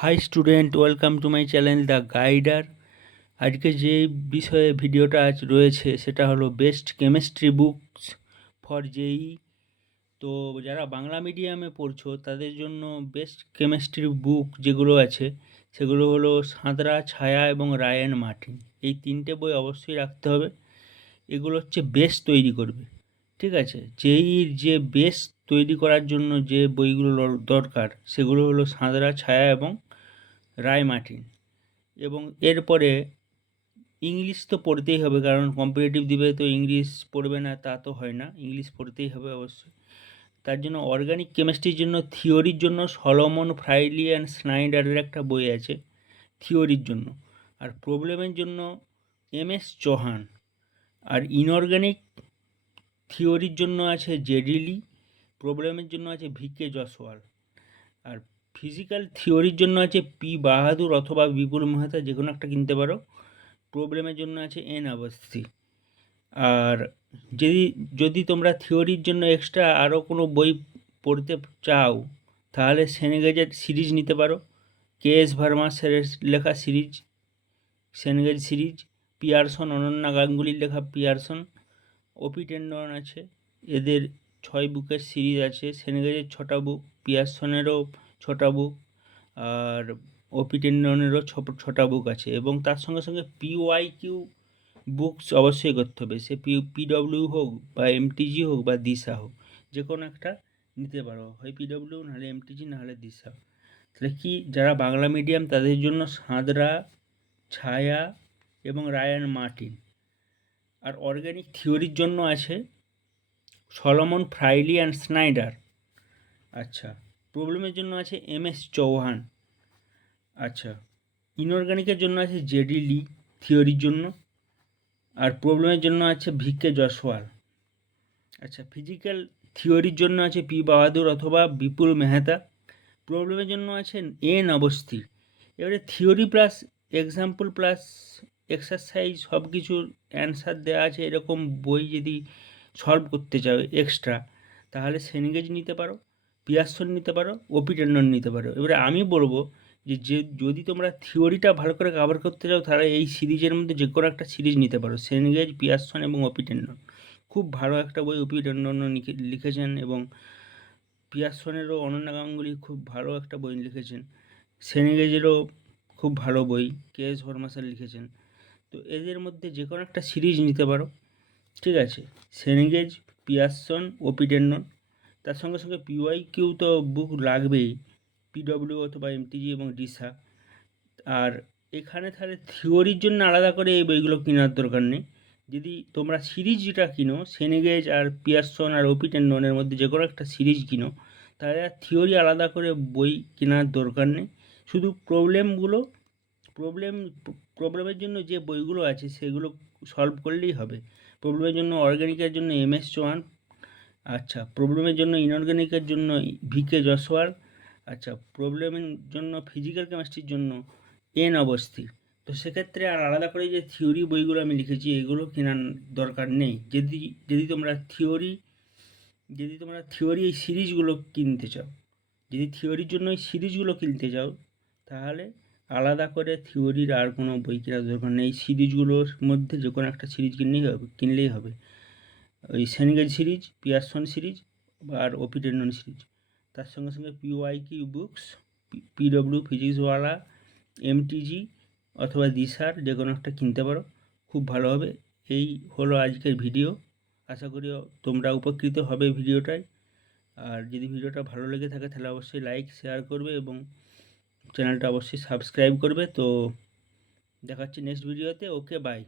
High student, welcome to my channel the guider. আজকে যে বিষয়ে ভিডিওটা আজ রয়েছে সেটা হলো best chemistry books for JEE. তো যারা বাংলা মিডিয়ামে পড়ছো তাদের জন্য বেস্ট কেমিস্ট্রি বুক যেগুলো আছে সেগুলো হলো সাঁতরা, ছায়া এবং রায়ান মার্টিন। এই তিনটে বই অবশ্যই রাখতে হবে। এগুলো হচ্ছে বেস তৈরি করবে, ঠিক আছে? জেইর যে বেস তৈরি করার জন্য যে বইগুলো দরকার সেগুলো হলো সাঁতরা, ছায়া এবং রায় মার্টিন। এবং এরপরে ইংলিশ তো পড়তেই হবে, কারণ কম্পিটিটিভ দিবে তো ইংলিশ পড়বে না তা তো হয় না, ইংলিশ পড়তেই হবে অবশ্যই। তার জন্য অর্গানিক কেমিস্ট্রির জন্য থিওরির জন্য সলোমন ফ্রাইলি অ্যান্ড স্নাইডারের একটা বই আছে থিওরির জন্য। আর প্রবলেমের জন্য এম.এস. চৌহান। আর ইনঅর্গানিক থিওরির জন্য আছে জেডিলি, প্রবলেমের জন্য আছে ভিকে জসওয়াল। আর ফিজিক্যাল থিওরির জন্য আছে পি বাহাদুর অথবা বিপুল মেহতা, যে কোনো একটা কিনতে পারো। প্রবলেমের জন্য আছে এন আবস্থি। আর যদি যদি তোমরা থিওরির জন্য এক্সট্রা আরও কোনো বই পড়তে চাও তাহলে সেনেগেজের সিরিজ নিতে পারো। কে এস ভার্মা লেখা সিরিজ সেনেগেজ সিরিজ, পিয়ারসন, অনন্যা গাঙ্গুলির লেখা পিয়ারসন, ওপি টেন্ডন আছে, এদের 6 বুকের সিরিজ আছে। সেনেগেজের 6টা বুক, পিয়ারসনেরও 6টা বুক, আর ওপি টেন্ডনেরও 6টা বুক আছে। এবং তার সঙ্গে সঙ্গে পিওয়াইকিউ বুকস অবশ্যই করতে হবে, সে পিডব্লিউ হোক বা এমটিজি হোক বা দিশা হোক, যে কোনো একটা নিতে পারো, হয় পিডব্লিউ নাহলে এমটিজি নাহলে দিশা। তাহলে কি, যারা বাংলা মিডিয়াম তাদের জন্য সাঁতরা, ছায়া এবং রায়ান মার্টিন। আর অর্গানিক থিওরির জন্য আছে সলোমন ফ্রাইলি অ্যান্ড স্নাইডার। আচ্ছা, প্রবলেমের জন্য আছে এম.এস. চৌহান। আচ্ছা, ইনঅর্গানিকের জন্য আছে জেডি লি থিওরির জন্য। আর প্রবলেমের জন্য আছে ভিকে জসওয়াল। আচ্ছা, ফিজিক্যাল থিওরির জন্য আছে পি বাহাদুর অথবা বিপুল মেহতা। প্রবলেমের জন্য আছেন এন অবস্থি। এবারে theory plus example plus exercise সব কিছুর অ্যান্সার দেওয়া আছে এরকম বই যদি সলভ করতে চাও এক্সট্রা, তাহলে সেনিগেজ নিতে পারো, পিয়ারসন নিতে পারো, ওপি টেন্ডন নিতে পারো। এবারে আমি বলবো যে যদি তোমরা থিওরিটা ভালো করে কভার করতে চাও তাহলে এই সিরিজের মধ্যে যে কোনো একটা সিরিজ নিতে পারো, সেনিগেজ, পিয়ারসন এবং ওপি টেন্ডন। খুব ভালো একটা বই ওপি টেন্ডনও লিখেছেন, এবং পিয়ারসনেরও, অনন্যা গাঙ্গুলি খুব ভালো একটা বই লিখেছেন। সেনেগেজেরও খুব ভালো বই কে এস ভার্মা স্যার লিখেছেন। তো এদের মধ্যে যে কোনো একটা সিরিজ নিতে পারো, ঠিক আছে? সেনেগেজ, পিয়ারসন, ওপি টেন্ডন। তার সঙ্গে সঙ্গে পিওয়াইকিউ তো বুক লাগবেই, পিডব্লিউ অথবা এমটিজি এবং ডিসা। আর এখানে তাহলে থিওরির জন্য আলাদা করে এই বইগুলো কেনার দরকার নেই। যদি তোমরা সিরিজ যেটা কিনো, সেনেগেজ আর পিয়ারসন আর ওপি টেন্ডনের মধ্যে যে কোনো একটা সিরিজ কিনো, তাহলে আর থিওরি আলাদা করে বই কেনার দরকার নেই। শুধু প্রবলেমের জন্য যে বইগুলো আছে সেগুলো সলভ করলেই হবে। প্রবলেমের জন্য অর্গানিকের জন্য এম.এস. চৌহান। আচ্ছা, প্রবলেমের জন্য ইনঅর্গানিকের জন্য ভিকে জসওয়াল। আচ্ছা, প্রবলেমের জন্য ফিজিক্যাল কেমিস্ট্রির জন্য এন অবস্থি। তো সেক্ষেত্রে আর আলাদা করে যে থিওরি বইগুলো আমি লিখেছি এগুলো কেনার দরকার নেই। যদি তোমরা থিওরি এই সিরিজগুলো কিনতে চাও, যদি থিওরির জন্য এই সিরিজগুলো কিনতে চাও, তাহলে আলাদা করে থিওরির আর কোনো বই কেনার দরকার নেই। এই সিরিজগুলোর মধ্যে যে কোনো একটা সিরিজ কিনলেই হবে। ওই সেনেগেজ সিরিজ, পিয়ারসন সিরিজ আর ওপি টেন্ডন সিরিজ। তার সঙ্গে সঙ্গে PYQ books, PW Physics Wallah, MTG অথবা দিশার যে কোনো একটা কিনতে পারো, খুব ভালো হবে। এই হলো আজকের ভিডিও। আশা করি তোমরা উপকৃত হবে ভিডিওটায়। আর যদি ভিডিওটা ভালো লেগে থাকে তাহলে অবশ্যই লাইক, শেয়ার করবে এবং চ্যানেলটা অবশ্যই সাবস্ক্রাইব করবে। তো দেখাচ্ছি নেক্সট ভিডিওতে। ওকে, বাই।